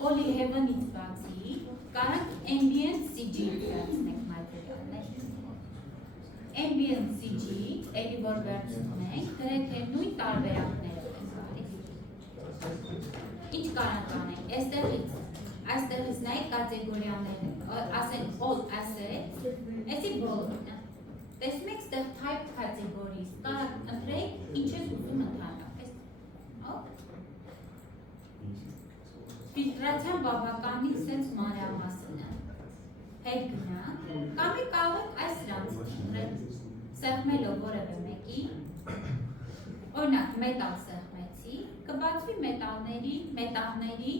Polyheaven-ից բացի կարանք ambient CG վերցնենք մատերիալներ։ Ambient CG, էլի որ վերցնում ենք, գրեթե նույն տարբերակները ենք գալիս։ Ինչ կարանք անենք, այստեղից նայեք կատեգորիաները, ասենք all assets, էսի բոլորն է։ Տեսնում եք ստեղ type categories, կարանք ընտրեք ինչ ես ուզում ընդհանրապես։ Ֆիլտրացիան բավականին սենց մանրամասն է։ Հետ գնանք, կամ կարող եք այս սրանցից ընտրել, սեղմելով որևէ մեկի, օրինակ մետալ սեղմեցի, կբացվի մետալների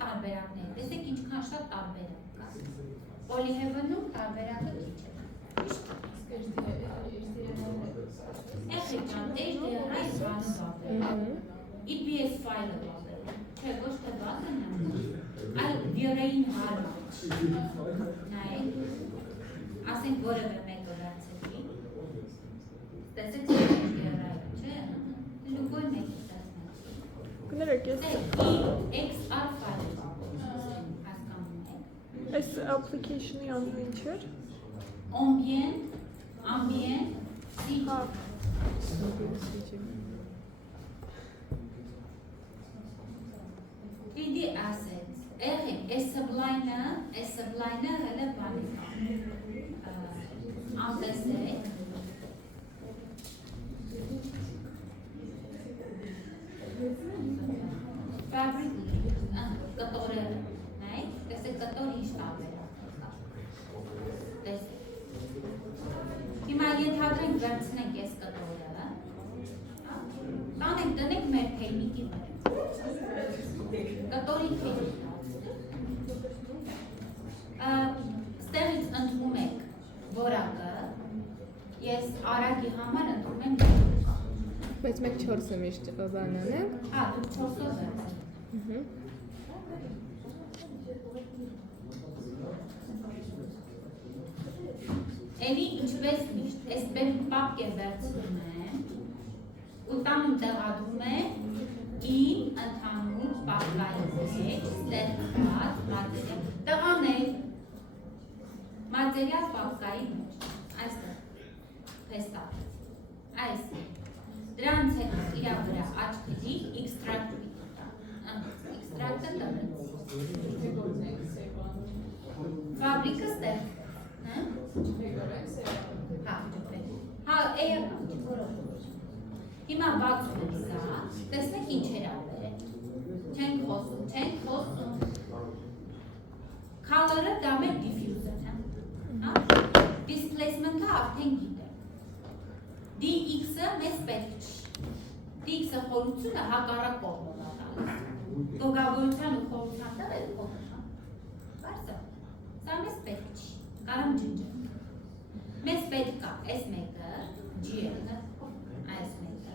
տարբերակներ, տեսեք ինչքան շատ տարբերակ կա։ Polyheaven-ում տարբերակը քիչ է։ Եղեջան, HDRI բանը բավել, EPS ֆայլը բավել, չէ, ոչ թե բազն է, այլ վիրային հարը, նայեք, ասենք որևէ մեկը վերցեցի, տեսեք HDRI-ը, չէ, լուգոյ մեկի տեսնեցի, Կներեք ես XR ֆայլը հասկանում եք, այս application-ի անունը ինչ էր? Ambient, CG, 3D assets, այս sublime-ը հələ բանի անտեսեք, fabric կտորը, նայք, տեսեք կտոր ինչ տարբերակ կա, տեսեք, հիմա ենթադրենք վերցնենք այս կտորը, տանենք տնենք մեր թեյնիկի մեր, կտորի թեյնիկ, ստեղից ընդվում եք որակը, ես արագի համար ընդվում եմ որակը, Բայց մեկ 4-ը միշտ բան անենք։ Հա, դուք 4-ով վերցնեք։ Էլի ինչպես միշտ, այս պապկը վերցնում եմ ու տանում տեղադրում եմ իմ ընդհանուր պապկայի մեջ ստեղծված մատերիալ։ Տղաներ, մատերիալ պապկայի մեջ, այստեղ, փեստավորից, այս դրանց հետ իրա վրա աչքերի էքստրակտը տնեցի։ Ֆաբրիկը ստեղ, հա, հիմա բացում եմ սա, տեսնեք ինչ էր ավեր, չենք խոսում, color-ը դա մեր diffuser-ը, displacement-ը արդեն գիտեմ, DX-ը մեզ պետք չի, DX-ը խորությունը հակառակ կողմով է տալիս, տոգավորության ու խորության տեղ էլ կողմը, բարսա, սա մեզ պետք չի, կարամ ջնջեմ, մեզ պետք կա այս մեկը, G-ը, այս մեկը,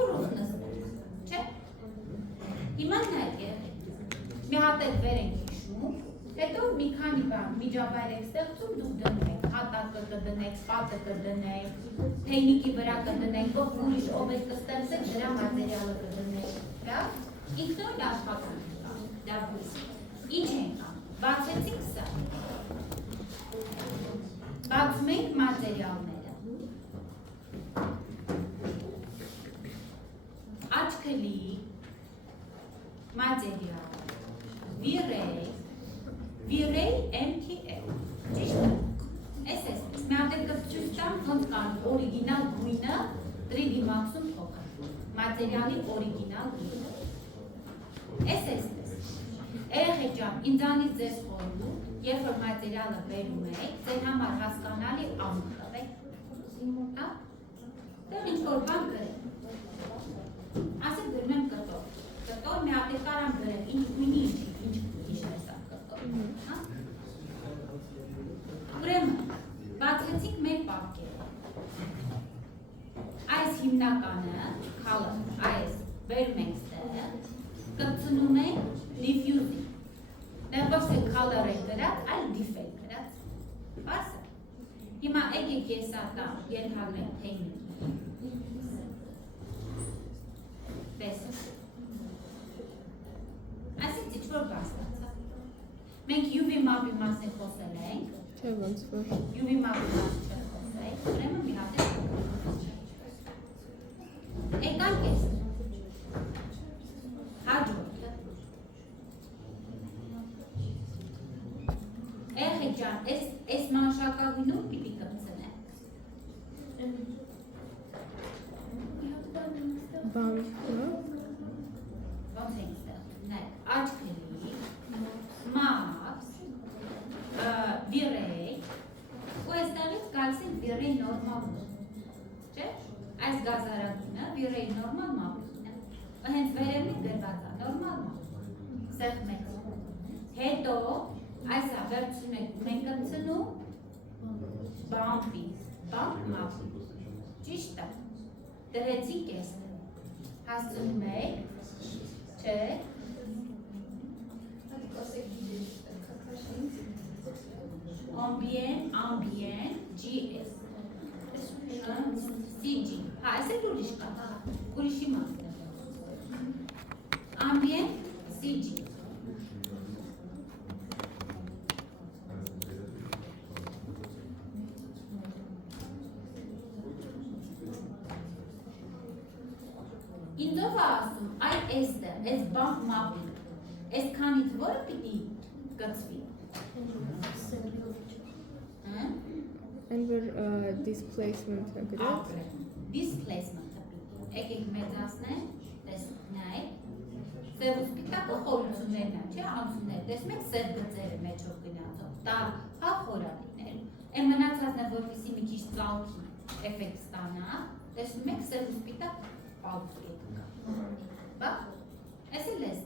ուրով նստել, չէ, հիմա նայք է, մի հատ էլ վեր ենք հիշում, հետո մի քանի բան միջավայր եք ստեղծում, դուք դնում եք, հատակը կդնեք, պատը կդնեք, թեյնիկի վրա կդնեք, ուրիշ օբյեկտ կստեղծեք, դրա մատերիալը կդնեք, ինքնուրույն աշխատանք կա, դա բույս, ինչ ենք անում, բացեցինք սա, բացում ենք մատերիալները, աչքլի, մատերիալ, Virey MTL, ճիշտ է, այս, մի հատ էլ կպչուս տամ, ոնց կան օրիգինալ գույնը 3D Max-ում փոխել, մատերիալի օրիգինալ գույնը, այս, երեխեք ջան, ինձանից ձեզ խորհում, երբ որ մատերիալը բերում եք, ձեր համար հասկանալի անուն տվեք, հա, դեռ ինչ-որ բան գրեք, ասեք գրում եմ կտոր, մի հատ էլ կարամ գրել, ինչ գույնի ինչ է սա կտոր, հա, ուրեմն, բացեցինք մեր պապկերը, այս հիմնականը, այս բերում ենք ստեղ, կպցնում ենք diffusing, դեռ ոչ թե color է գրած, այլ diff է գրած, բարձր, հիմա եկեք ես ատամ ենթադրենք թեյնիկի, տեսք, այսինքն ինչ որ ինչ-որ բան ստացա։ Մենք UV map-ի մասին խոսել ենք, Չէ ոնց որ։ UV map-ի մասին չենք խոսել, ուրեմն մի հատ էլ եկանք ես, հաջորդը, Էխի ջան, այս մանշակագույնով պիտի կմցնենք, Բամբը։ ոնց ենք ստեղծում, նայեք, աչքերի, մաքս, վիրեյ, ու այստեղից գալիս ենք վիրեյ նորմալ մոտ, չէ, այս գազարագույնը վիրեյ նորմալ մապինը, հենց վերևից գրված է, նորմալ մապ, սեղ մեկ, հետո այսա վերցնում ենք, մենք կմցնում բամպի, բամպ մապի, ճիշտ է, դրեցինք էստեղ, հասցնում եք, չէ, Ambient, GS, CG, հա, այս էլ ուրիշ կա, ուրիշի մասն է, Ambient, CG, ինձով է ասում, այդ էստեղ, այս բամպ մապին, այս քանից որը պիտի կծվի, And we're displacement գրած։ Displacement-ը պիտի, եկեք մեծացնեն, նայ, սև ու սպիտակը խորություններն են, չէ, անցումներ, տեսնում եք սև գծերը մեջով գնացող, դա հա խորատիներ, են մնացածն է, որպեսի մի քիչ ծալքի էֆեկտ ստանա, տեսնում եք սև ու սպիտակ պալուս կետը, բա, ես էլ ես,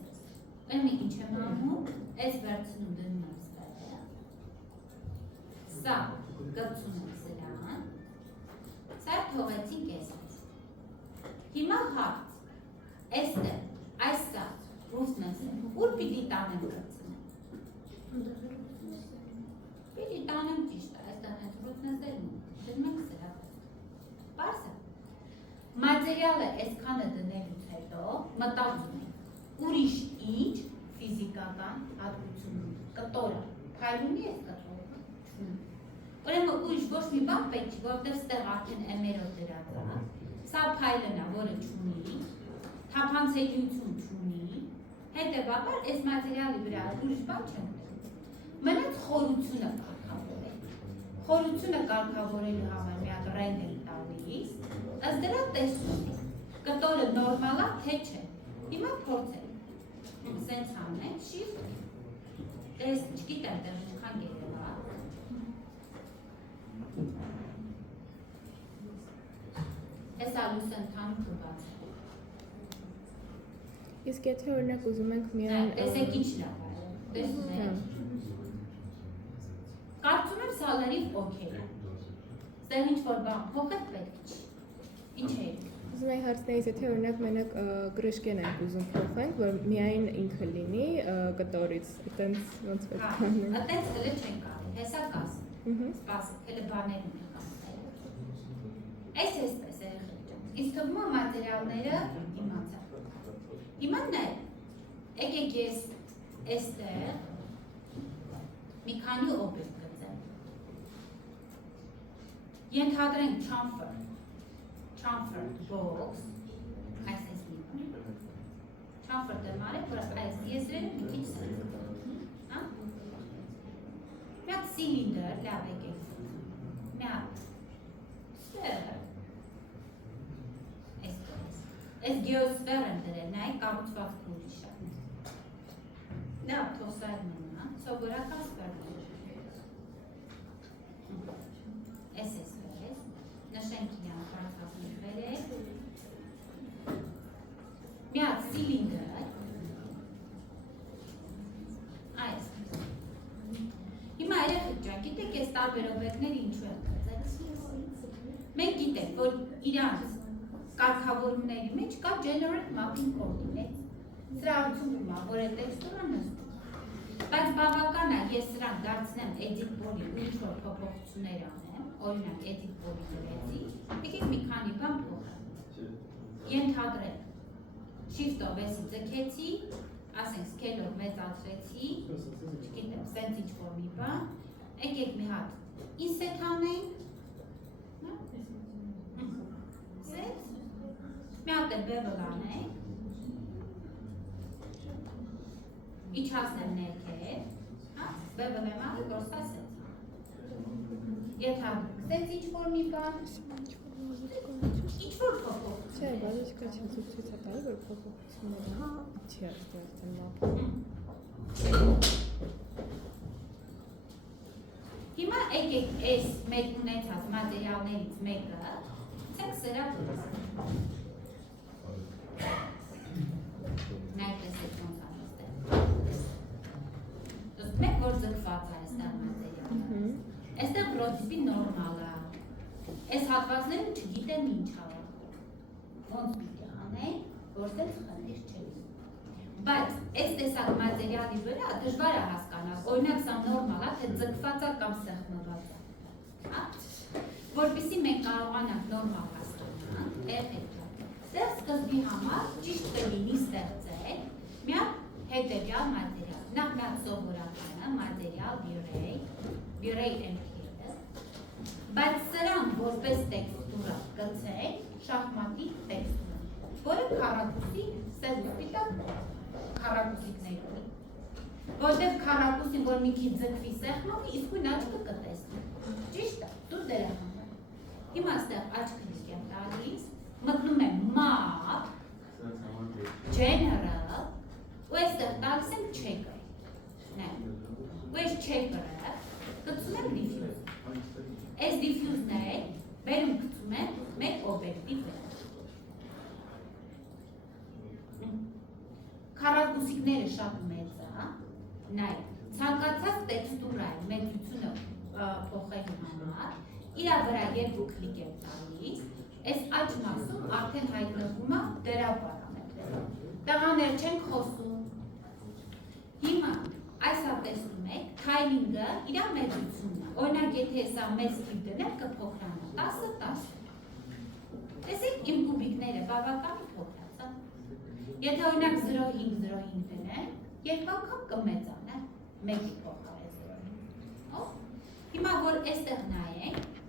եմի ինչ եմ անում, ես վերցնում դնում եմ ստեղը, սա գծում եմ սրան, սա թողեցինք էսպես, հիմա հարց, էստեղ, այս սա, ռուսնես է, ուր պիտի տանեմ գծնեմ, պիտի տանեմ ճիշտ է, այստեղ հենց ռուսնեսերն ու, դնում ենք սրա, պարս է, մատերիալը այսքանը դնելուց հետո, մտածում ենք, ուրիշ ինչ ֆիզիկական հատկություն, կտորը, փայլունի ես կտորը, ուրեմն ուրիշ ոչ մի բան պետք չի, որովհետև ստեղ արդեն M-երով դրած է, սա փայլն է, որը չունի, թափանցելիություն չունի, հետևաբար այս մատերիալի վրա ուրիշ բան չեն դրում։ Մնաց խորությունը կարգավորել։ Խորությունը կարգավորելու համար մի հատ ռենդեր տալիս, ըստ դրա տեսնում ենք, կտորը նորմալ է, թե չէ։ Հիմա փորձենք։ Սենց անենք, shift, տես չգիտեմ դեռ ինչքան գերեվա։ Ես ալուս ընդհանում կբաց։ Իսկ եթե օրինակ ուզում ենք միայն տեսեք ինչ լավ է, տեսնում եք։ Կարծում եմ սա լրիվ օքեյ է։ Ստեղ ինչ-որ բան փոխել պետք չի։ Ինչ է։ Ուզում եմ հարցնեից, եթե օրինակ մենակ գրышկեն ենք ուզում փոխենք, որ միայն ինքը լինի կտորից, այտենց ոնց պետք է անենք։ Այտենց հələ չեն կարող, հեսա կաս։ Սպասեք, հələ բաներ ունենք ասել։ Այս էսպես է եղել։ Իսկ թվում է մատերիալները իմացա։ Հիմա նայ, եկեք ես էստեղ մի քանի օբյեկտ գծեմ։ Ենթադրենք chamfer box, այս էս մի բան։ Chamfer դեմ արեք, որ այս եզրերը մի քիչ սենց։ Հա? Մի հատ սիլինդր, լավ եկեք։ Մի հատ սֆերը։ Այս գեոսֆեր եմ դրել, նայ կառուցվածքը ուրիշ է։ Լավ, թող սա մնա, սովորական սֆեր է։ Այս է սֆեր, նշենք իրան կառուցվածքի վերև։ Մի հատ սիլինդր։ Այս։ Հիմա երեխեք ջան, գիտեք այս տարբեր օբյեկտները ինչու են գծել։ Մենք գիտենք, որ իրանց կարգավորումների մեջ կա generate mapping coordinate, սրա արձուգում է, որ է տեքստուրը նստում, բայց բավական է, ես սրան դարձնեմ edit body ու ինչ-որ փոփոխություններ անեմ, օրինակ edit body դրեցի, եկեք մի քանի բան փոխեմ, ենթադրենք, shift-ով էսի ձգեցի, ասենք սկելով մեծացրեցի, չգիտեմ, սենց ինչ-որ մի բան, եկեք մի հատ ինսետ անենք, սենց, մի հատ էլ բևլ անենք, իջացնեմ ներքև, բևլ եմ անի, որ սա սենց Եթե սենց ինչ-որ մի բան, ինչ-որ փոփոխություն Չէ, բայց չկա չեմ ցույց է տալի, որ փոփոխությունները չի ստեղծել լավ։ Հիմա եկեք այս մեկ ունեցած մատերիալներից մեկը ցենք սրա նայեք տեսեք ոնց է այստեղ։ Դուք մեկ որ ձգված է այստեղ մատերիալը։ Այստեղ պրոտոտիպի նորմալ է։ Այս հատվածները չգիտեմ ինչ է։ Ոնց պիտի անենք, որ դեռ խնդիր չէ։ Բայց այս տեսակ մատերիալի վրա դժվար է հասկանալ, օրինակ սա նորմալ է, թե ձգված է կամ սեղմված է։ Որպեսզի մենք կարողանանք նորմալ հասկանալ, Ստեղ սկզբի համար ճիշտ կլինի ստեղծել մի հատ հետևյալ մատերիալ։ Նախ մի հատ սովորականը, մատերիալ Virey MPL-ը, բայց սրան որպես տեքստուրա գցենք շախմատի տեքստուրա, որը քառակուսի սև ու սպիտակ քառակուսիկներ ունի։ Որտեղ քառակուսին, որ մի քիչ ձգվի սեղմովի, իսկույն աչքը կտեսնի։ Ճիշտ է, դու դեր եմ համարում։ Հիմա ստեղ աչքը եմ տալիս, մտնում եմ map, general, ու այստեղ տալիս եմ checker։ Ու այս checker-ը գցում եմ diffuse։ Այս diffuse-ն է, բերում գցում եմ մեկ օբյեկտի վրա։ Քառակուսիկները շատ մեծ է, նայ, ցանկացած տեքստուրայի մեծությունը փոխելու համար, իրա վրա երկու կլիկ եմ տալիս, այս աջ մասում արդեն հայտնվում է դրա պարամետրերը։ Տղաներ չեն խոսում։ Հիմա այս հա տեսնում եք, թայմինգը իրա մեծությունն է։ Օրինակ, եթե սա մեծ կիպ դնեմ, կփոքրանա 10-10։ Տեսեք, իմ կուբիկները բավականին փոքրած է։ Եթե օրինակ 0.5 դնեմ, երկու անգամ կմեծանա, մեկի փոխարեն 0.5։ Հիմա որ այստեղ նայենք,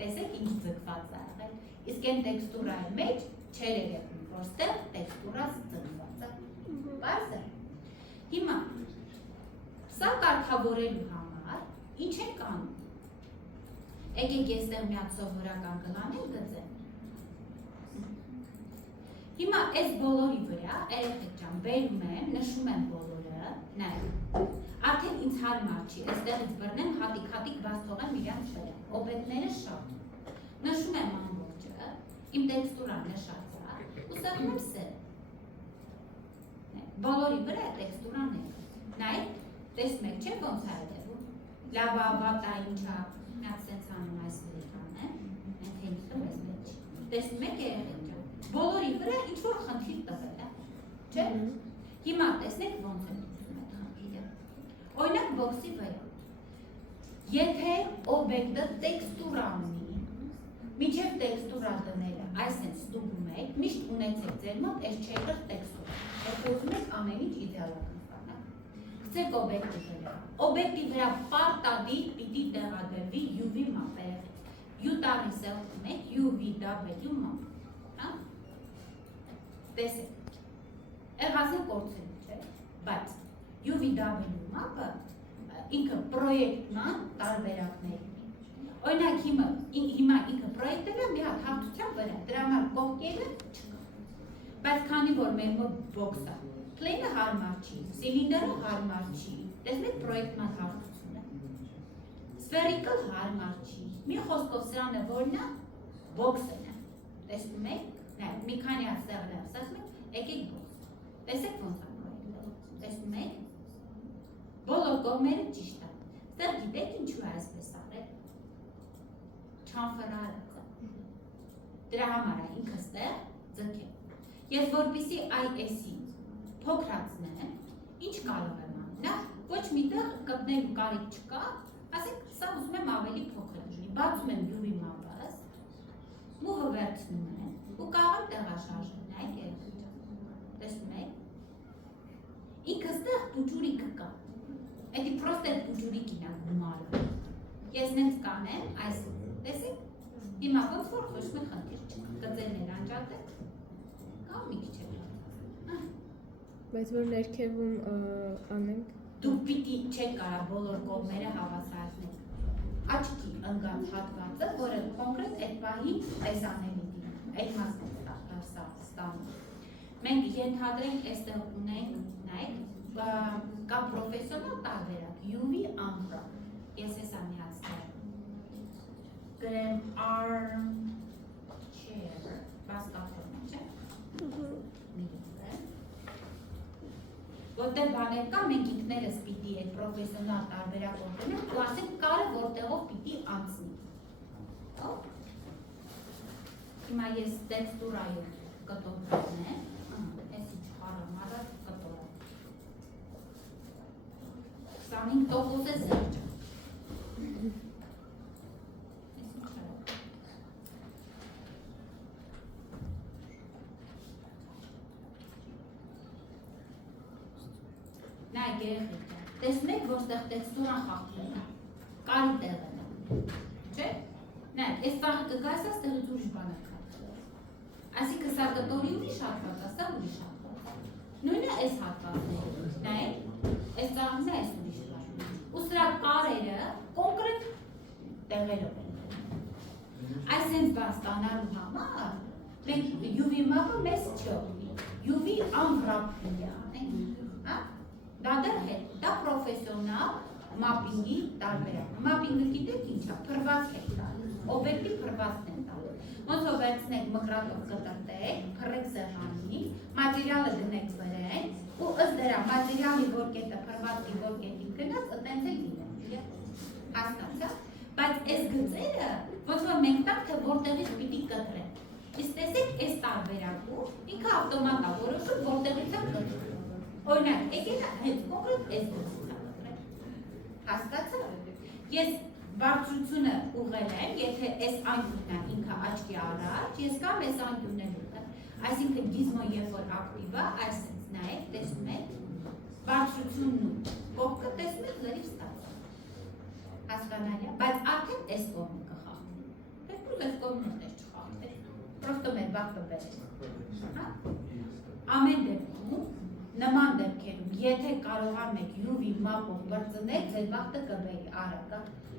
տեսեք ինչ ձգված է եղել։ Իսկ այն տեքստուրայի մեջ չեր երևում, որ ստեղ տեքստուրաս ձգված է։ Պարզ է։ Հիմա սա կարգավորելու համար ինչ ենք անում։ Եկեք այստեղ մի հատ սովորական կլանենք գծեմ։ Հիմա այս բոլորի վրա, երեխեք ջան, բերում եմ, նշում եմ բոլորը, նայեք։ Արդեն ինձ հարմար չի, այստեղից բռնեմ, հատիկ-հատիկ բաց թողեմ իրանց վրա, օբյեկտները շատ։ Նշում եմ ամբողջը, իմ տեքստուրան նշած է, ու սեղմում սեր։ Բոլորի վրա տեքստուրան է։ Նայեք, տեսնում եք, չէ՞ ոնց է հետևում։ Լավա, վատա, ինչա, մի հատ սենց անում այս վերիկան է, մենք հենքտում ես մեջ։ Տեսնում եք երեխեք ջան, բոլորի վրա ինչ-որ խնդիր տվել է, չէ՞։ Հիմա տեսնեք ոնց է լուծում այդ խնդիրը։ Օրինակ բոքսի վրա։ Եթե օբյեկտը տեքստուրա ունի, մինչև տեքստուրա դնելը, այսինքն ստուգում եք, միշտ ունեցեք ձեր մոտ այս checker տեքստուրա։ Եթե ուզում եք ամեն ինչ իդեալական ստանալ։ Գցեք օբյեկտի վրա։ Օբյեկտի վրա պարտադիր պիտի տեղադրվի UV մապերը։ U տառի սեղմում եք UVW մապ։ Հա։ Տեսեք։ Եղածն կորցրել չէ, բայց UVW մապը ինքը պրոյեկտման տարբերակներ ունի։ Օրինակ հիմա ինքը պրոյեկտել է մի հատ հաղթության վրա, դրա համար կողքերը չկա։ Բայց քանի որ մեր մոտ բոքս է, պլեյնը հարմար չի, սիլինդրը հարմար չի, տեսնում եք պրոյեկտման հաղթությունը։ Սֆերիկլ հարմար չի, մի խոսքով սրանը որն է, բոքսն է։ Տեսնում եք, մի քանի հատ սեղմել, ասում եք, եկեք բոքս։ Տեսեք ոնց է պրոյեկտել, տեսնում եք։ Բոլոր կողմերը ճիշտ է։ Ստեղ գիտեք ինչու է այսպես արել։ Չանֆռարած է։ Դրա համար է ինքը ստեղ ձգել։ Ես որպեսզի IS-ին փոքրացնեմ, ինչ կարող եմ անել։ Նախ ոչ միտեղ կպնելու կարիք չկա, ասենք սա ուզում եմ ավելի փոքր լինի։ Բացում եմ UV մապս, մուհը վերցնում եմ ու կարող եմ տեղաշարժել, նայեք երեխեք ջան։ Տեսնում եք։ ինքը ստեղ պուջուրիկը կա։ Էդի պրոստը պուջուրիկին ա գումարը։ Ես նենց կանեմ, այս, տեսեք, հիմա ոնց որ ոչ մի խնդիր չկա, կծերներ անջատեք, կամ մի քիչ է։ Բայց որ ներքևում անենք։ Դուք պիտի չեք կարա բոլոր կողմերը հավասարացնել։ Աչքի ընկած հատվածը, որը կոնկրետ այդ պահին տեսանելի դի, այդ մասն ստանում։ Մենք ենթադրենք այստեղ ունենք, նայեք, կա պրոֆեսիոնալ տարբերակ, UV ամպրոպ, ես հեսա միացնել, գրեմ armchair, բասկաթորն չէ, որտեղ բաներ կա, մենք ինքներս պիտի այդ պրոֆեսիոնալ տարբերակ օրդենենք ու ասենք կարը որտեղով պիտի անցնի։ Հիմա ես տեքստուրայով կտոր կտնեմ, ես ինչ խարամ առած կտորը։ 25% է զերջը։ Նայք երեխեք, տեսնում եք, որ ստեղ տեքստուրան խախտվել է, կարի տեղել է, չէ՞։ Նայք, այս ծաղը կգայս է, ստեղից ուրիշ բան է խախտվել։ Այսինքն սա կտորի ուրիշ հատված է, սա ուրիշ հատված է։ Նույնը այս հատվածն է, նայք, այս ծաղն է, այս ուրիշ բան։ Ու սրա կարերը կոնկրետ տեղերով են։ Այս հենց բան ստանալու համար, մենք UV մապը մեզ չօգնի, UV ամպրոպ պիտի անենք, հա։ Դա դեռ հետ, դա պրոֆեսիոնալ մապինգի տարբերակ։ Մապինգը գիտեք ինչ է, փռվածք եք տալիս, օբյեկտի փռվածքն են տալիս։ Ոնց որ վերցնեք մկրատով կտրտեք, փռեք սեղանին, մատերիալը դնեք վրեն, ու ըստ դրա մատերիալի որ կետը փռվածքի որ կետին գնաց, այտենց է լինում։ Հասկացա՞։ Բայց այս գծերը ոնց որ մենք տանք, թե որտեղից պիտի կտրենք։ Իսկ տեսեք, այս տարբերակում ինքը ավտոմատ է որոշում, որտեղից է կտրում։ Օրինակ, եկեք հենց կոնկրետ այս գործը կտրեմ։ Հասկացա՞։ Ես բարձրությունը ուղղել եմ, եթե այս անկյունն է ինքը աչքի առաջ, ես կամ այս անկյունն եմ ուղղել։ Այսինքն գիզմոն երբ որ ակտիվ է, այսպես նայեք, տեսնում եք, բարձրությունն ու կողքը տեսնում եք լրիվ ստացվում։ Հասկանալի է, բայց արդեն այս կողմը կխախտի։ Դեպքում այս կողմն էլ չխախտի։ Պրոստո մեր բախտը բերես։ Հա։ Ամեն դեպքում նման դեպքերում, եթե կարողանում եք UV մապով բրծնել, ձեր բախտը կբերի արագ։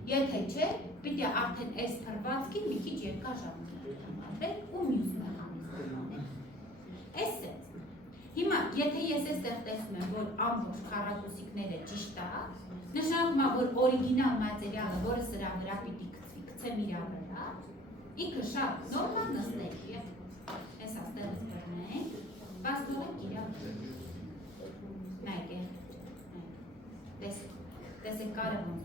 Եթե չէ, պիտի արդեն այս փռվածքին մի քիչ երկար ժամանակ համարվեք ու մյուս մեխանիզմներ։ Այս է։ Հիմա, եթե ես այստեղ տեսնում եմ, որ ամբողջ քառակուսիկները ճիշտ է, նշանակում է, որ օրիգինալ մատերիալը, որը սրա վրա պիտի գցվի, գցեմ իր վրա, ինքը շատ նորմալ նստել է։ Այս աստեղից բռնենք, բաց թողենք իր նայեք, տեսեք կարը ոնց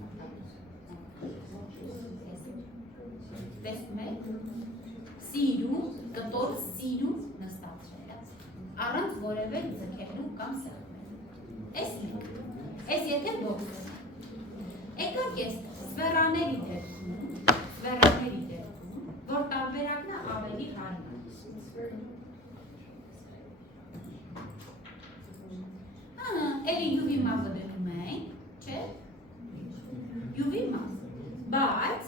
տեսնում եք, սիրում, կտորը սիրում նստացրել է, առանց որևէ ձգելու կամ սեղմելու։ Այս մենք, այս եթե բոքս է։ Եկակ ես սվերաների դեպքում, որ տարբերակն է ավելի հարմար։ Էլի UV մապը դնում ենք, չէ՞։ UV մապ, բայց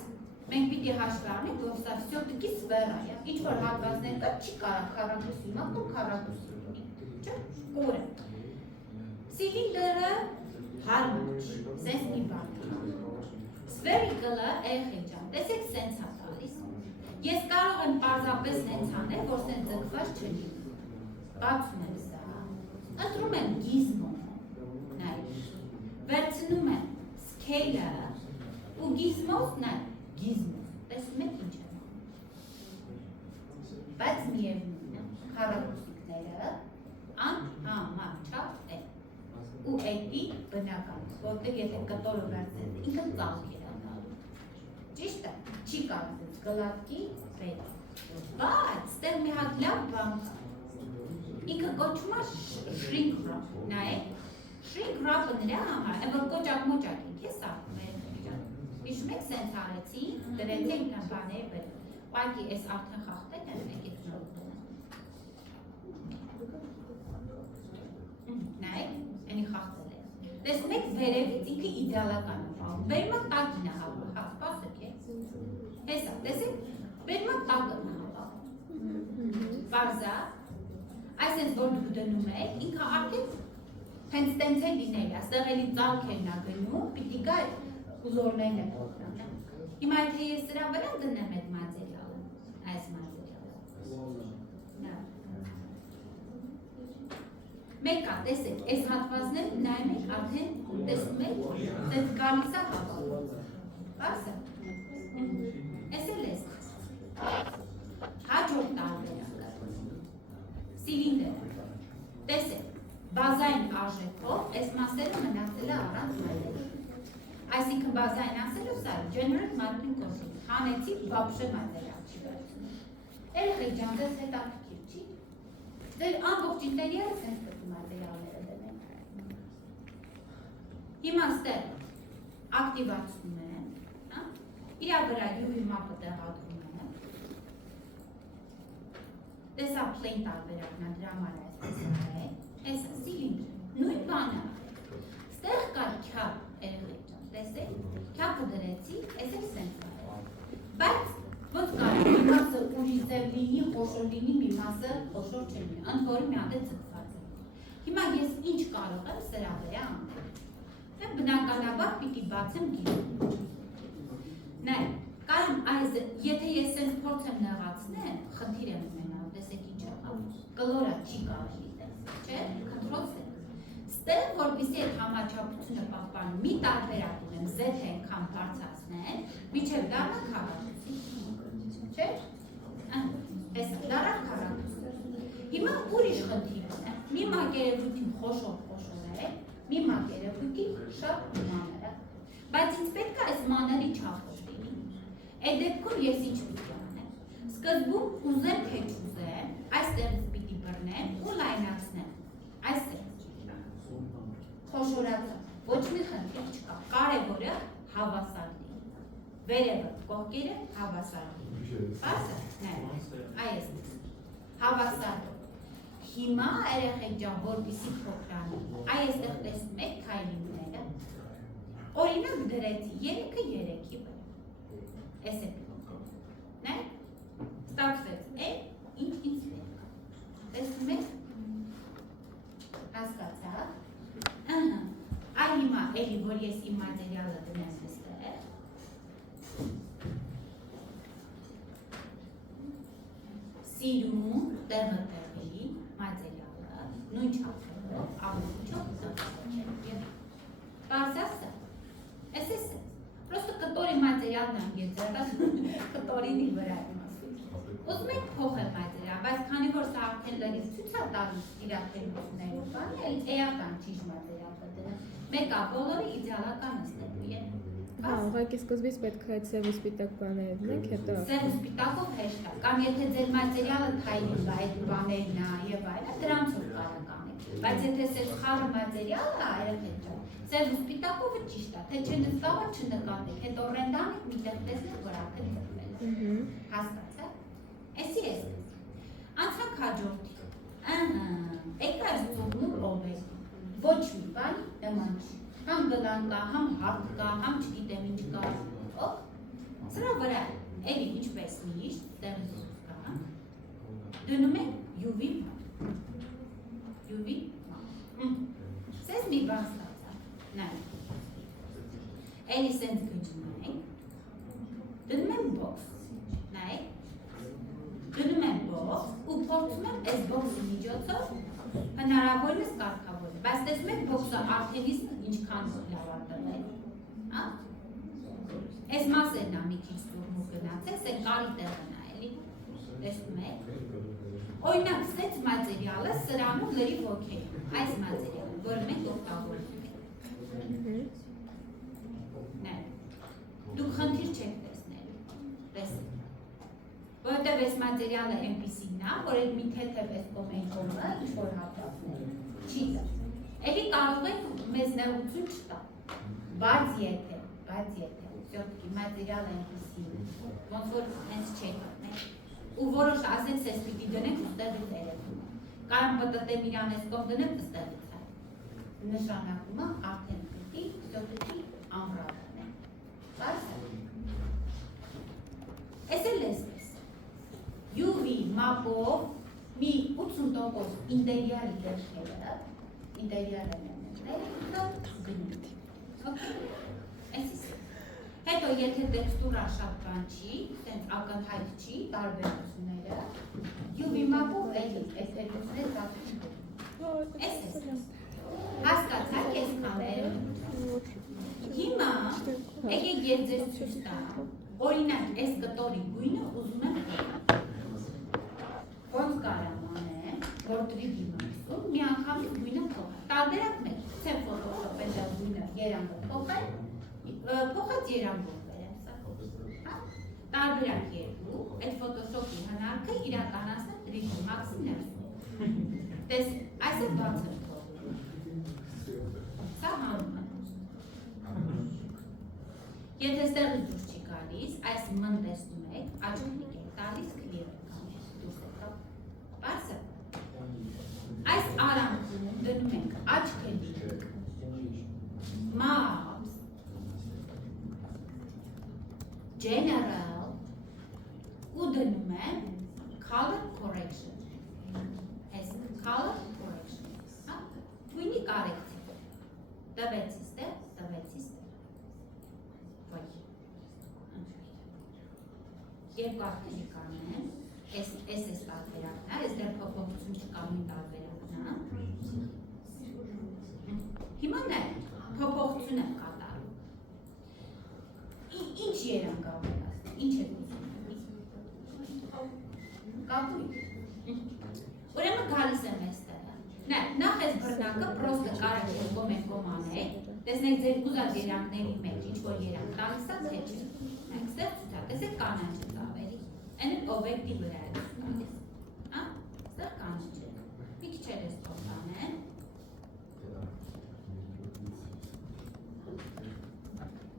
մենք պիտի հաշվի առնենք, որ սա վսյոտիկի սվերա է, ինչ-որ հատվածներ կա, չի կարող քառակուսի մապ ու քառակուսի ունի, չէ՞, կոր է։ Սիլինդրը հարմար չի, սենց մի բան է։ Սվերիկլը երեխեք ջան, տեսեք սենց է տալիս։ Ես կարող եմ պարզապես սենց անել, որ սենց ձգված չլինի։ Բացում եմ սա, ընտրում եմ գիզմո, վերցնում եմ սկեյլը ու գիզմոս նայ, գիզմոս, տեսնում եք ինչ եմ բայց միևնույն է, քառակուսիկները անհամաչափ են ու էդի բնական, որտեղ եթե կտորը վերցնես, ինքը ծաղկ է անալու, ճիշտ է, չի կարծես գլատկի վեր, բայց ստեղ մի հատ լավ բան կա, ինքը կոչում է shrink wrap, նայեք, shrink wrap-ը նրա համար, որ կոճակ-մոճակ ենք, ես աղում եմ, հիշում եք սենց արեցի, դրեցի ինքնա բաներ վեր, ուղղակի ես արդեն խախտել եմ, եկեք նոր դնեմ, նայեք, Էնի խախտել է։ Տեսնում եք վերևից ինքը իդեալական է պահում։ Վերմա տակին է հապում, հա, սպասեք է։ Հեսա, տեսեք, վերմա տակն է հապում։ Պարզա, այսենց որ դուք դնում եք, ինքը արդեն հենց տենց է լինել, աստեղ էլի ծալքերն է գնում, պիտի գա ուզորներն է փոխնան։ Հիմա եթե ես սրա վրա դնեմ այդ մատերիալը, այս մատերիալը։ Մեկա, տեսեք, այս հատվածները նայում եք, արդեն տեսնում եք, դες գալիս է հավալում։ Պարզ է։ Այս էլ ես։ Հաջորդ տարբերակը։ Սիլինդրը։ Տեսեք, բազային արժեքով այս մասերը մնացել է առանց մայրերի։ Այսինքն բազային ասելով սա general marketing cost, հանեցի բաբշե մատերիալ չի վերցնում։ Երեխեք ջան, ձեզ հետաքրքիր չի։ Ձեր ամբողջ ինտերիերը սենց պետք մատերիալները դնեն։ Հիմա ստեղ ակտիվացնում եմ, հա։ Իրա վրա UV map-ը տեղադրում եմ։ Տեսա plain տարբերակն է, դրա համար այսպես է։ Հեսա սիլինդր, նույն բանը։ Ստեղ կար քյապ երեխեք ջան, տեսեք, քյապը դրեցի, այս էլ սենց է։ Բայց ոնց կարելի մի մասը ուրիշ ձև լինի, խոշոր լինի, մի մասը խոշոր չլինի, ընդ որում մի հատ է ձգված է։ Հիմա ես ինչ կարող եմ սրա վրա անել։ Եմ բնականաբար պիտի բացեմ գիրը։ Նայ, կարամ այս, եթե ես սենց փորձեմ նեղացնեմ, խնդիր եմ ունենալ, տեսեք ինչ եղավ, կլորա չի կարելի տես, չէ, քնտրոց է։ Ստեղ, որպեսզի այդ համաչափությունը պահպանում, մի տարբերակ ունեմ, Z այնքան բարձրացնեն, միջև դառնա քառակուսի, չէ՞։ Տեսա, դառա քառակուսի։ Հիմա ուրիշ խնդիր ունեմ, մի մակերևույթին խոշոր է, մի մակերևույթին շատ մանր է, բայց ինձ պետք է այս մանրի չափով լինի։ Այդ դեպքում ես ինչ պիտի անեմ։ Սկզբում ուզեմ թե չուզեմ, այստեղից պիտի բռնեմ ու լայնացնեմ, այստեղ։ Խոշորացա, ոչ մի խնդիր չկա, կարևորը հավասար լինի, վերևը, կողքերը հավասար լինի, պարզ է, նայ, այս, հավասար, հիմա երեխեք ջան, որպեսզի փոքրանի, այստեղ տեսնում եք քայլինները, օրինակ դրեցի, երեքը երեքի վրա, այս է փոքր, նայ, ստացվեց, ինչ պետք, տեսնում եք, հասկացա, այ հիմա էլի, որ ես իմ մատերիալը դնեմ ստեղ, սիրում տեղը տեղի մատերիալը, նույն չափով, ամուրջով ստացվող, պարզասը, ես ես ես, պրոստը կտորի մատերիալն անգեծել, կտորինի վրա եմ ասում, ուզում եք փոխել մատերիալ, բայց քանի որ սա արդեն լրիվ ցույց է տալիս իրականություններով բանը, էական ճիշտ մատերիալ կդնեմ, մեկա բոլորը իդեալական ստելու են։ Հա, ուղղակի սկզբից պետք է այդ սև ու սպիտակ բաները դնենք, հետո սև ու սպիտակով հեշտ է, կամ եթե ձեր մատերիալը թայլին բա այդ բաներն է եւ այլն, դրանցով կարող անեք, բայց եթե սև խառը մատերիալ է, երեխեք ջան, սև ու սպիտակովը ճիշտ է, թե չնստավա չնկատեք, հետո ռենդանեք միտեղ տեսնեք, որ արդեն ձգվել է։ Հասկացա՞ք։ Էսի էս։ Անցանք հաջորդի։ Եկա այս ծուղնու ռոբեր։ Ոչ մի բան նման չի։ Համ գլան կա, համ հարկ կա, համ չգիտեմ ինչ կա։ Օ՞։ Սրա վրա էլի ինչպես միշտ տեղից կա։ Դնում ենք UV map։ UV map։ Սես մի բան ստացա։ Նայ։ Էլի սենց գնջում ենք։ Դնում եմ box։ Նայ։ Դնում եմ box ու փորձում եմ այս box-ի միջոցով հնարավորինս կարգավորել, բայց տեսնում եք box-ը արդենից ինչքան լավ է տվել, հա? Այս մասերն է մի քիչ ստուգնու գնացել, սե կարի տեղն է, էլի, տեսնում եք։ Օրինակ, սենց մատերիալը սրանում լրիվ օքեյ, այս մատերիալը, որը մենք օգտագործում ենք։ Նայ, դուք խնդիր չեք տեսնել, տեսեք։ Որովհետև այս մատերիալը այնպիսին է, որ այդ մի թեթև այս կոմենտումը ինչ-որ հատվածներ չի տա։ Էլի կարող եք մեզ նեղություն չտա, բայց եթե, սյոտքի մատերիալը այնպիսին, ոնց որ հենց չեք ատնել, ու որոշ ասենց ես պիտի դնենք ուստեղից երևում, կարամ պտտեմ իրան ես կով դնեմ ուստեղից հայ, նշանակումը արդեն պիտի սյոտի ամրավան է։ Բայց Ես էլ լեսպես, UV մապով մի 80% ինտերիարի դերքերը, ինտերիար էլեմենտները գնում։ Հետո եթե տեքստուրա շատ բան չի, տենց ակնհայտ չի, տարբերությունները, UV մապով էլի այս հետոցները ծածկում։ Ես հասկացաք ես կանեմ։ Հիմա եկեք ես ձեզ ցույց տամ, օրինակ այս կտորի գույնը ուզում եմ փոխել։ Ոնց կարամ անեմ, որ 3D մաքսում մի անգամից գույնը փոխել։ Տարբերակ մեկ, ցեմ ֆոտոշոփել դա գույնը երանգով փոխել, փոխած երանգով բերեմ, սա։ Տարբերակ երկու, այդ ֆոտոշոփի հնարքը իրականացնել 3D մաքսի ներսում։ Տես, այսօր բաց եմ թողնում։ Սա հանում է։ Եթե ստեղից դուրս չի գալիս, այս մն տեսնում եք, աչքնիկ եք տալիս, կլիեր եք անում, դուրս եք կապ։ Պարսը։ Այս արանքում դնում ենք աչքնիկ, maps, general, ու դնում եմ color correction։ Այս color correction, թույնի կարեկցիվ, տվեցի ստեղ, տվեցի ստեղ։ Երկու ակտիվի կանեն, ես տարբերակն է, ես դեր փոփոխություն չկա մի տարբերակն է։ Հիմա նայ, փոփոխություն եմ կատարում։ Ինչ երանգ ավելացնի, ինչ եք ուզում։ Կապույտ։ Ուրեմն գալիս եմ այստեղը։ Նայ, նախ այս բռնակը պրոստը կարեք կոմ եք կոմ անեք, տեսնեք ձեր ուզած երանգների մեջ, ինչ որ երանգ տալիս է, թե չէ։ Նայք, ստեղ ցուցակ, տեսեք կանանչ է ծավերի։ Են օբյեկտի վրա է տալիս։ Ստեղ կանանչ է։ Մի քիչ էլ ես թող տանեմ։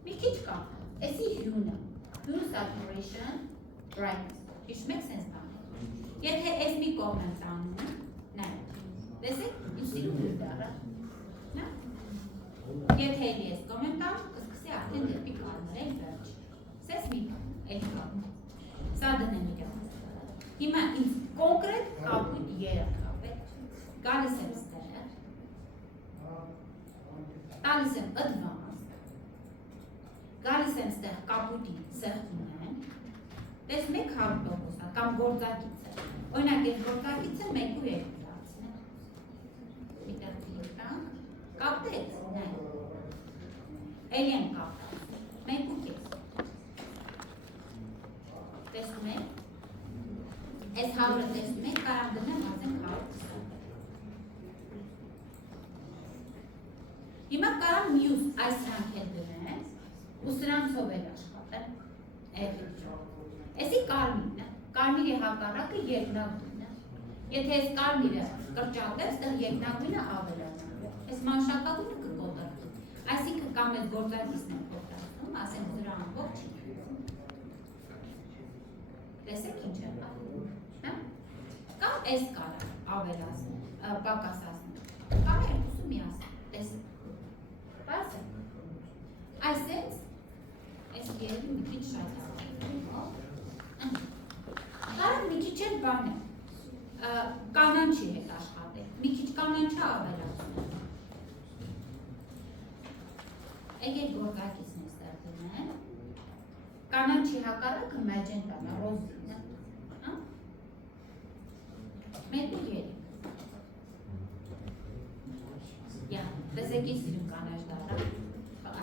Մի քիչ կա։ Էսի հյունը։ Hue saturation, brightness։ Հիշում եք սենց բաներ։ Եթե այս մի կողմ եմ տանում, նայ։ Տեսեք, ինչ սիրում է դառը։ Նա։ Եթե էլի ես կողմ եմ տանում, կսկսի արդեն դեպի կարմրել վերջ։ Սես մի բան, էլի կապում։ Սա դնեմ իրան։ Հիմա ինձ կոնկրետ կապույտ երակ կապել։ Գալիս եմ ստեղ։ Տալիս եմ advanced։ Գալիս եմ ստեղ կապույտի սեղմում եմ։ Տեսնում եք 100%-ա կամ գործակից է։ Օրինակ ես գործակիցը 1 ու 2 դարձնեմ։ Միտեղ կլիկ տանք, կապտեց, նայ։ Էլի եմ կապտած, 1 ու 2։ Տեսնում եք, այս 100-ը տեսնում եք, կարամ դնեմ ասենք 120։ Հիմա կարամ մյուս այս սրանք էլ դնեմ, ու սրանցով էլ աշխատեմ, էսի կարմիրն է, կարմիրի հակառակը երկնագույնն է, եթե այս կարմիրը կրճատեմ, ստեղ երկնագույնը ավելանա, այս մանշակագույնը կկոտրվի, այսինքն կամ այս գործակիցն եմ կոտրվում, ասեմ դրա ամբողջ չի։ Տեսեք ինչ եմ անում, կամ այս կարա ավելացնում, պակասացնում, կամ երկուսը միասին, տեսեք, պարզ է, այսենց, այս երևի մի քիչ շատ կարան մի քիչ էլ բան է, կանանչի հետ աշխատեք, մի քիչ կանանչը ավելացնում, եկեք գործակիցն է ստեղ դնեմ, կանանչի հակառակը մաջենտան է, ռոզին է, մեկ ու երեք, տեսեք ինչ սիրում կանաչ դարա,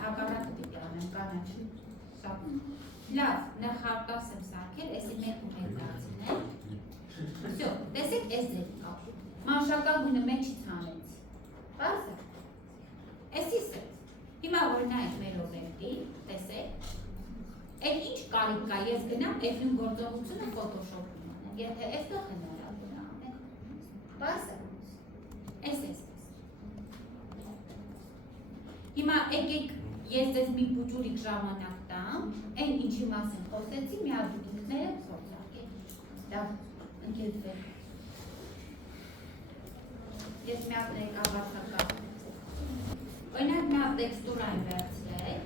հակառակը պիտի անեմ կանաչ, լավ, նախարտաս եմ սարքել, էսի մեկ ու մեկ դարձին է, վսյո, տեսեք էս ձեր կապ, մանշակագույնը մեջից հանեցի, պարզ է, էսի սեց, հիմա որ նայք մեր օբյեկտի, տեսեք, Այդ ինչ կարիք կա, ես գնամ F-ն գործողությունը Photoshop-ում անեմ, եթե այստեղ հնարավոր անեմ, բաս է, այս էս։ Հիմա եկեք ես ձեզ մի փոքրիկ ժամանակ տամ, այն ինչի մասին խոսեցի, մի հատ ինքները փորձարկեք։ Լավ, ընկերվեք։ Ես մի հատ ներկայացնեմ։ Օրինակ նա տեքստուրային վերցրեք,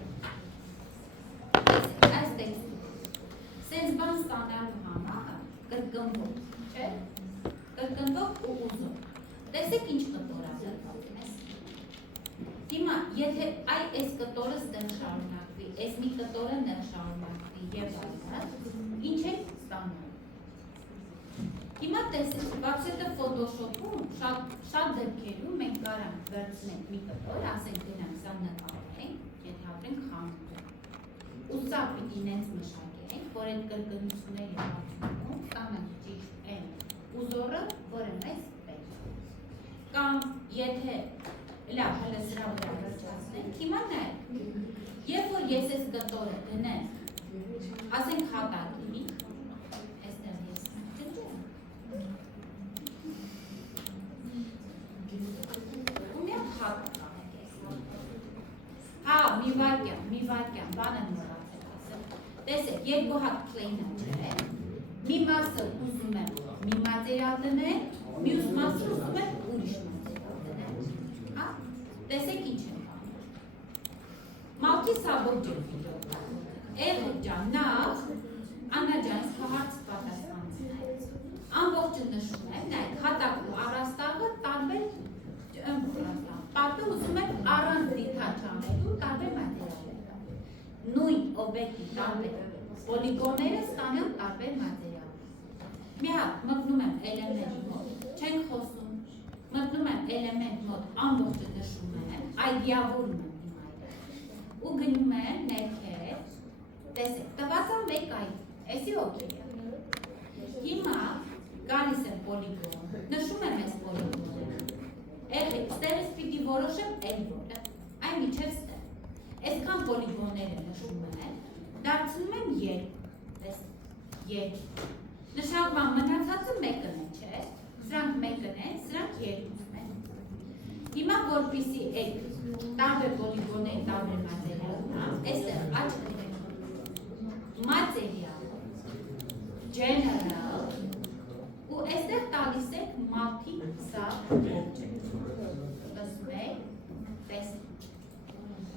այս տեքստուրը, սենց բան ստանալու համար կրկնվող, չէ, կրկնվող ու ուզող, տեսեք ինչ կտոր ազրպատում ես, հիմա եթե այս կտորը ստեղ շարունակվի, այս մի կտորը նեղ շարունակվի և այլն, ինչ եք ստանալու, հիմա տեսեք, վաբսետը ֆոտոշոպում շատ դեպքերում մենք կարանք վերցնենք մի կտոր, ասենք գնանք սա նկարենք, եթե ապրենք խանութում, ու սա պիտի նենց մշակենք, որ այդ կրկնությունների հարցնում ստանանք ճիշտ են ուզորը, որը մեզ պետք է։ Կամ եթե լավ, հələ սրա վրա վերջացնենք, հիմա նայեք, երբ որ ես այս կտորը գնեմ, ասենք հատակի, այստեղ ես գնեմ, ու մի հատ հատակ անենք ես, հա, մի վարկյան, բան եմ մոռացել ասել, տեսեք, երկու հատ պլեյնը չէ, մի մասը ուզում եմ մի մատերիալ դնել, մյուս մասը ուզում եմ ուրիշ մատերիալ դնել, հա, տեսեք ինչ եմ անում, մալքի սաբով ջերվիլով, Էղոտ ջան, նախ, Աննա ջան, ես հարց պատասխանեցին այդ, ամբողջը նշում եմ, նայեք, հատակու առաստաղը տարբեր պատը ուզում եմ առանց դիթաչ անելու տարբեր մատերիալներ, նույն օբյեկտի տարբեր պոլիգոնները ստանան տարբեր մատերիալներ, մի հատ մտնում եմ էլեմենտ մոտ, չենք խոսում, մտնում եմ էլեմենտ մոտ, ամբողջը նշում եմ, այդիավորում եմ իմ այդը, ու գնում եմ ներքև, տեսեք, տվածան մեկ այդ, էսի ոքի է, հիմա գալիս եմ պոլիգոն, նշում եմ ես պոլիգոնը, էղեք, ստեղից պիտի որոշեմ էլ որը, այն միջև ստեղ, այսքան պոլիգոնները նշում եմ, դարձնում եմ երկու, նշանման մնացածը մեկն է, չէ, սրանք մեկն են, սրանք երկուսն են, հիմա որպիսի այդ տարբեր պոլիգոնների տարբեր մատերիալն այստեղ աչք material, general, ու այստեղ տալիս եք multi sub object, լսում եք, տեսնեք,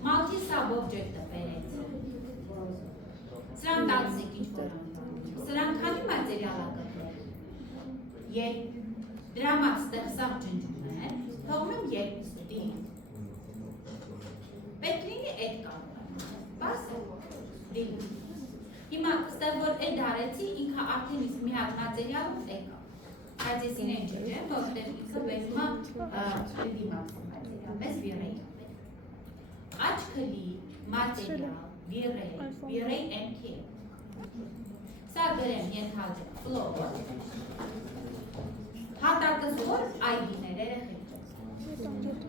multi sub object-ը բերեցեք, սրան տալիս եք ինչ որ անվանում, սրան քանի մատերիալ ա կտրել, դրա մաց ստեղ սաղ ջնջում են, թողում եմ երկուսը, պետք լինի այդ կարող, բաս է, լինի, հիմա ստեղ որ էդ արեցի, ինքը արդեն իսկ մի հատ մատերիալով եկա, բայց ես ինեն չեմ, որտեղ ինքը վեզմա դիմացի մատերիալ, մեզ վիրեի ապել, աչքը լի, մատերիալ, վիրեի MK, սա գրեմ ենթալջը, ֆլոր, հատակը զոր ID-ներ, երեխեք,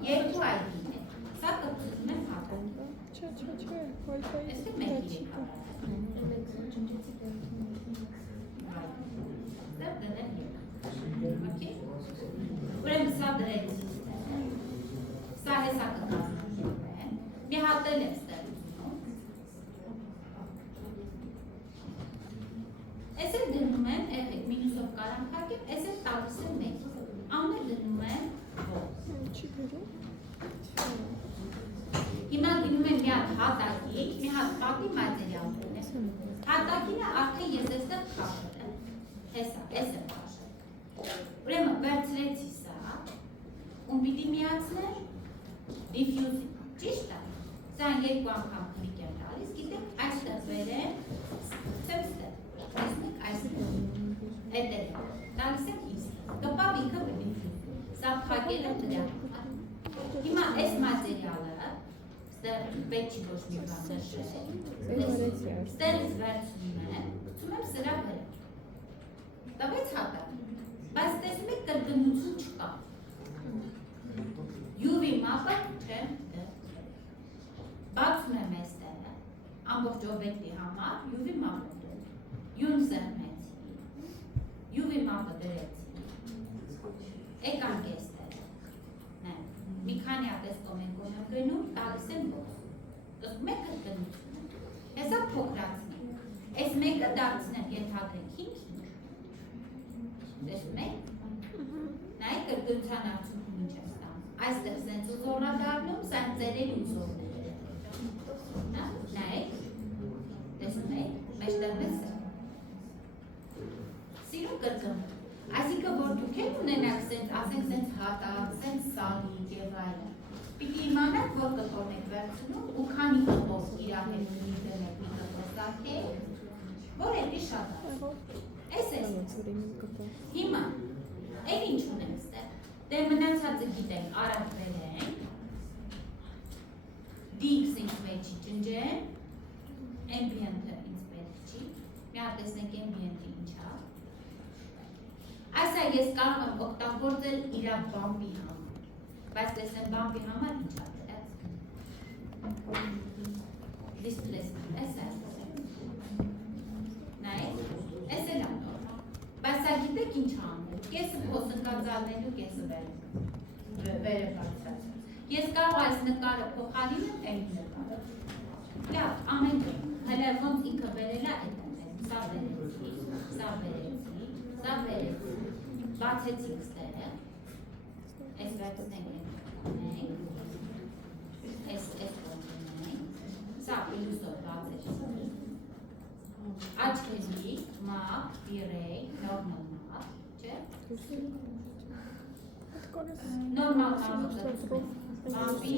երկու ID-ներ, սա կպցում եմ հատակ, այստեղ մեկ իրեք ապել, Ուրեմն սա դրեցի ստեղ, սա հեսա կկազմակերպ են, մի հատել եմ ստեղ ուզում, ես էլ դնում եմ, էղեք մինուսով կարամ կարկեմ, ես էլ տալիս եմ մեկ, ամներ դնում եմ հիմա դնում եմ մի հատ հատակի, մի հատ պատի մատերիալ դնեմ, հատակինը արդեն ես էստեղ կաշել եմ, հեսա, ես եմ կաշել, ուրեմն վերցրեցի սա, ում պիտի միացնեմ, diffuse-ին, ճիշտ է, սա երկու անգամ կլիկ եմ տալիս, գիտեք, այստեղ վերեմ, ծեմ ստեղ, տեսնեք այստեղ, էտեր, տալիս եմ իստեղ, կպավ ինքը diffuse-ին, սա փակել եմ դրա, հիմա այս մատերիալը, ստեղ պետք չի ոչ մի բան նշել, ստեղից վերցնում եմ, ցում եմ սրա վրա, տվեց հատակ, բայց տեսնում եք կրկնություն չկա, UV մապը չեմ դրել, բացում եմ այստեղը, ամբողջ օբյեկտի համար UV մապը դրել, յուն սեղմեցի, UV մապը դրեցի, եկանք այստեղը, մի քանի ատես կոմենքոն եմ գնում, տալիս եմ ոս, տեսնում եք կրկնությունը, հեսա փոքրացնեմ, այս մեկը դարձնեմ ենթադրենք 5, տեսնում եք, նայ կրկնության արդյունքում ինչ է ստանում, Այստեղ սենց ուզորնա դառնում, սենց ծերերի ուզորներ է։ Նայեք, տեսնում եք, մեջտեղն է սա։ Սիրուն կրկնում։ Այսինքն, որ դուք եք ունենաք սենց, ասենք սենց հատակ, սենց սալիկ և այլն։ Պիտի իմանաք, որ կտորն եք վերցնում ու քանի կտոր իրա հետ մի դեմ եք մի կտոր սարքեք, որ էլի շատ է։ Էս է։ Հիմա, էլ ինչ ունենք ստեղ։ Դե մնացածը գիտենք, արագ վերենք, DX-ը ինձ մեջ ջնջեն, ambient-ը ինձ պետք չի, մի հատ տեսնենք ambient-ը ինչ է։ Այսա ես կարող եմ օգտագործել իրա բամբի համար, բայց տեսնեմ բամբի համար ինչ է դրած։ Displacement, էս է։ Նայեք, էս էլ է նոր։ Բայց սա գիտեք ինչ անել, կեսը փոսնկածալնելու, կեսը վերը բարձրացած։ Ես կարող այս նկարը փոխարինեմ այն նկարը։ Լավ, ամեն դեպք, հələ ոնց ինքը վերել է այդ ընտեն, սա վերեցի, սա վերեցի, սա վերեցի, բացեցինք ստերը, այս վերցնենք ենք, այս կոնենք, սա պլյուսով բացեցինք, աչքերի, մապ, պիրեյ, նորմալ մապ, չէ։ Նորմալ մապը կրծում, մապի,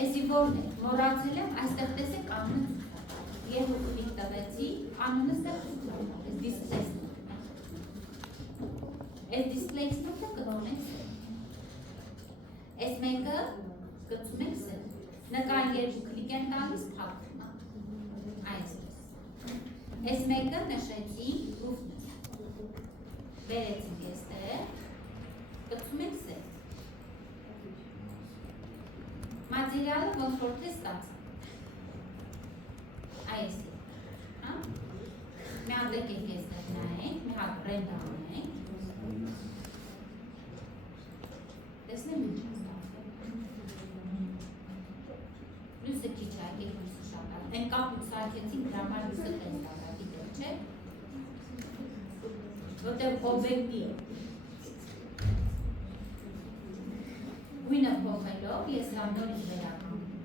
էսի որն է, մորացել եմ, այստեղ տեսեք անունը և ուղիք տվեցի, անունը ստեղ այս displacement-ը կդոն ենք սեր, այս մեկը կծում ենք սեր, նկան երկու կլիկ են տալիս թակվում, այսպես, այս մեկը նշեցի ռուֆն է, վերեցինք եստեղ, կծում ենք սեր, մատերիալը ոնց որ թե ստացա, այսի, մի հատ եկեք եստեղ նայենք, մի հատ ռենդ անենք, տեսնեմ ինչ է ստացել, լույսը քիչ է, եկեք լույսը շատ է, են կապուկ սարքեցինք, դրամար լույսը տեսնալա, գիտեք, չէ, որտեղ օբյեկտի է, գույնը փոխելով, ես լանդորից վերականում եմ։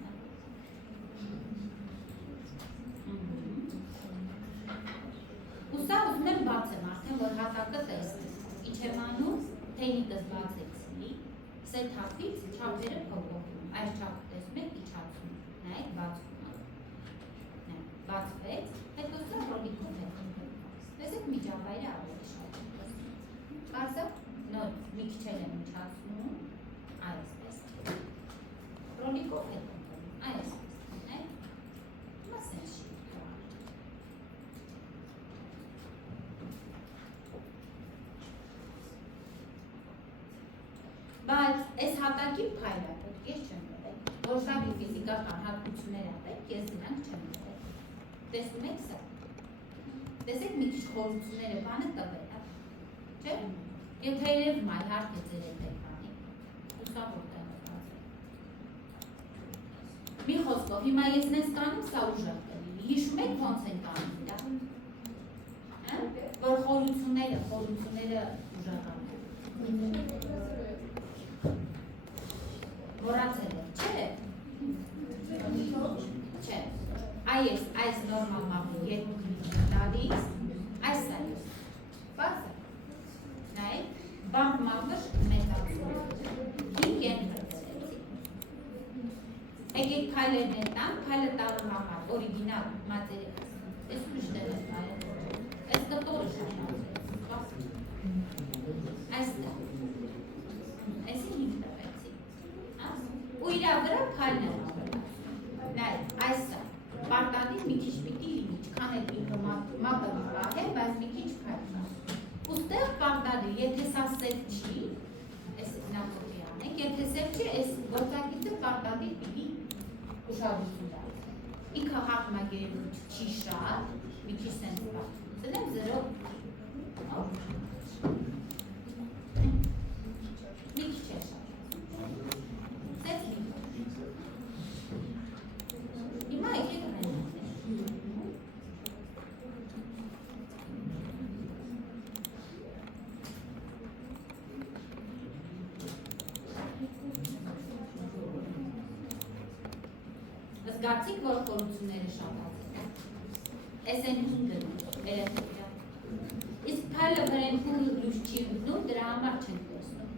Ու սա ուզում եմ բացեմ արդեն, որ հատակը տեսնեմ։ Ինչ եմ անում, թեյնիկս բացեցի, սեթափից չափերը փոխում, այս չափը տեսնում եք, իջացում, նայեք, բացվում է։ Բացվեց, հետո սա ռոլիկով հետում։ Տեսեք միջավայրը ավելի շատ։ Կարծեմ, նոր մի քիչ էլ եմ իջացնում, այսպես, ռոլիկով հետ ընկնում, այսպես, մասեն չի, բայց այս հատակի փայլը պետք ես չեմ վերել, որոշակի ֆիզիկական հատկություններ ապեք, ես դրանք չեմ վերել, տեսնում եք սա, տեսեք մի քիչ խորությունները բանը տվել, չէ, եթե երև մայ հարկ է ձեր հետ էկրանի, ուսա որտեղ է բացել, մի խոսքով, հիմա ես նես կանում, սա ուժեղ կլինի, հիշում եք ոնց են կանում դա, որ խորությունները ուժեղան են, մորացել է, չէ, չէ, այս նորմալ մապի երկու կլինի տալիս, այս սա ես, բացը, նայեք, բամպ մապը մեծացում, հինք ենտրեցեցի, եկեք քայլեր նետան, քայլը տալու համար, օրիգինալ մատերիալ, ես միշտել եմ տալու, ես կտորը շանացեց, այստեղ, այսի հինք տվեցի, ու իրա վրա քայլն եմ ապրել, նայեք, այսա, պարտադիր մի քիչ պիտի լինի, չքան էլ ինքը մապը պահել, բայց մի քիչ քայլ կա, ու ստեղ պարտադիր, եթե սա սև չի, այս նապոտի անենք, եթե սև չի, այս գործակիցը պարտադիր պիտի ուշադրություն դարձ, ինքը հաղմա գերում չի շատ, մի քիչ սենց պարտություն, եմ զրով, մի քիչ է շատ, սենց մի քիչ, հիմա եկեք զգացիք, որ խորությունները շատացել։ Այս են 5-ը երեխեքիա։ Իսկ փայլը վրեն հունը լույս չի ընկնում, դրա համար չենք տեսնում։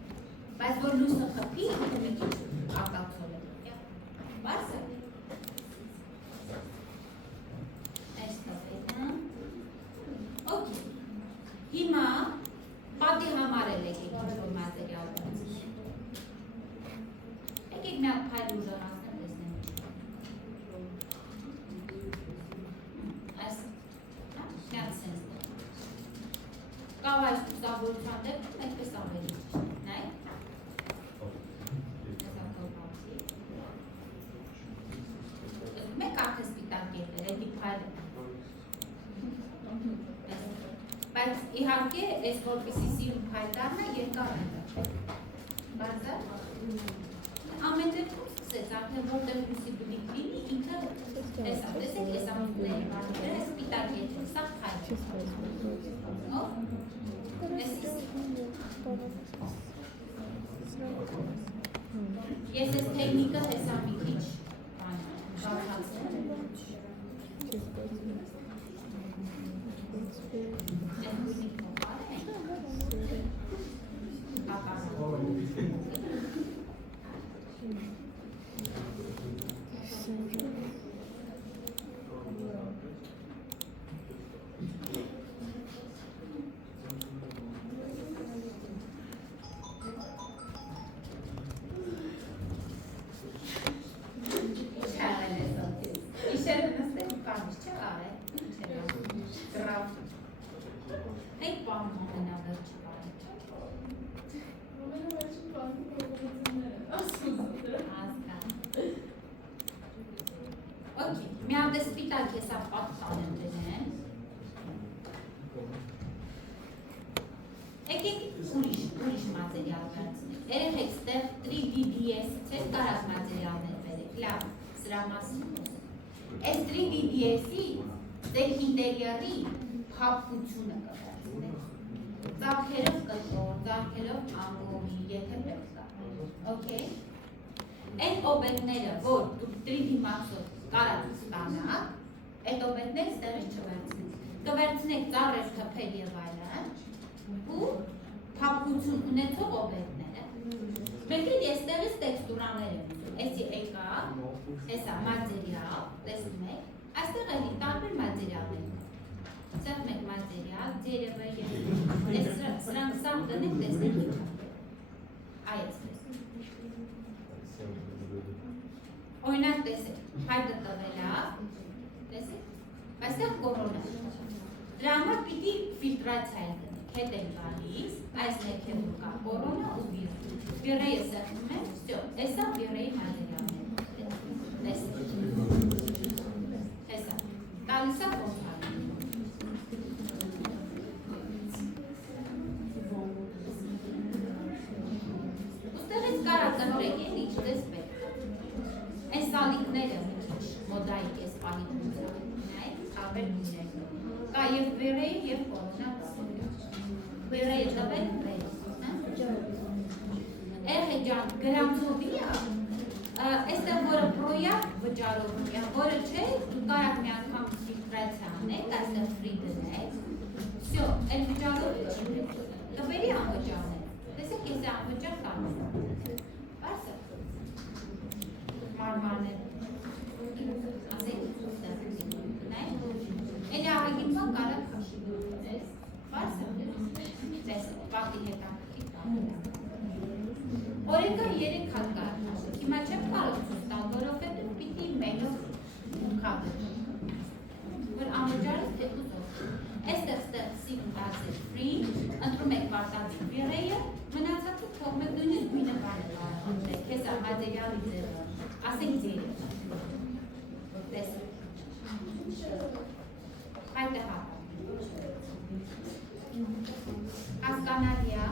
Բայց որ լույսը խփի, մի քիչ արտացոլ է։ Բարձ է։ Այստեղ է, հա։ Okay։ Հիմա պատի համարել եք ինչ-որ մատերիալ բացի։ Եկեք մի հատ փայլ ուժեղացնեմ, տեսնեմ։ Այս, հա, մի հատ սենց դեմ։ Կավ այս կուսավորության դեպքում այդպես ավելի ճիշտ, նայ։ Մեկ արդեն սպիտակ կետեր, էդի փայլը։ Բայց իհարկե, այս որպիսի սիրում փայլ դառնա, երկար է։ Բարձա։ Ամեն դեպքում սկսեց, արդեն որտեղ լույսի բնիկ լինի, ինքը տեսա, տեսեք, այս ամենքների մարդերը, այս սպիտակ կետեր, սա փայլ է։ Ո՞վ։ Ես այս տեխնիկը հեսա մի քիչ շարժացնեմ։ Այս բնիկ փոխար է։ Մի հատ սպիտակ հեսա պատկան եմ դնեմ։ Եկեք ուրիշ մատերիալ վերցնենք։ Երեխեք ստեղ 3DDS-ից էլ կարած մատերիալներ բերեք, լավ, սրա մասին այս 3DDS-ի ձեր ինտերիերի փափկությունը կվերցնեք։ Ծափերով կտոր, ծափերով անգոմի, եթե պետք է։ Okay։ Այն օբյեկտները, որ 3D Max-ով կարած ստանաք, այդ օբյեկտները ստեղից չվերցնեք։ Կվերցնեք ծառեր, թփեր եւ այլն ու փափկություն ունեցող օբյեկտները։ Մենք ես ստեղից տեքստուրաներ եմ ուզում։ Էսի եկա, հեսա մատերիալ, տեսնում եք, այստեղ էլի տարբեր մատերիալներ կան։ Սա մեկ մատերիալ, ձերևը եւ սրանք սամ դնենք, տեսնենք ինչ է։ Այդպես։ Օրինակ տեսեք, հայտը տվել է, տեսեք, այստեղ կորոնա։ Դրա համար պիտի ֆիլտրացիա դնենք, հետ են գալիս, այս ներքևում կա կորոնա ու վիրը։ Վիրեյը սեղմում եմ, վсё, տեսա վիրեյի մատերիալներ։ Տեսեք։ Տեսա։ Տալիս է ոնց ալի։ Ուստեղից կարա կընտրեք էլ ինչպես պետք։ Այս սալիկները մոդայիկ ես պանիկ նայեք, տարբեր գույներ։ Կա եւ վերեյ եւ կորոնա կասել։ Վերեյը տվել վեր։ Էհե ջան, գրանցովի է, այստեղ որը պրոյակ վճարով է, որը չէ, դու կարակ մի անգամ ֆիլտրացիա անեք, այստեղ ֆրի դնեք, վсё, այդ վճարով տվերի անվճարներ, տեսեք ես անվճար տանեմ, բարսը, մարմարներ, ասեք ուստեղ, նայք, էլի աղագին բան կարակ խաշի, բարսը, տեսեք, պատի հետաքրքիր տանեմ, Օրենքը 3 հատ կար, հիմա չեմ կարող ցույց տալ, որովհետև պիտի մենով քադր։ Որ անվճարից հետուզով։ Այստեղ սիգ բացել free, ընտրում եք պարտադիր վիրեյը, մնացածը թողում եք նույնիսկ գույնը բանը ընտրեք, հեսա մատերիալի ձևը, ասենք ձերը։ Տեսեք։ Հայտը հապա։ Հասկանալի է,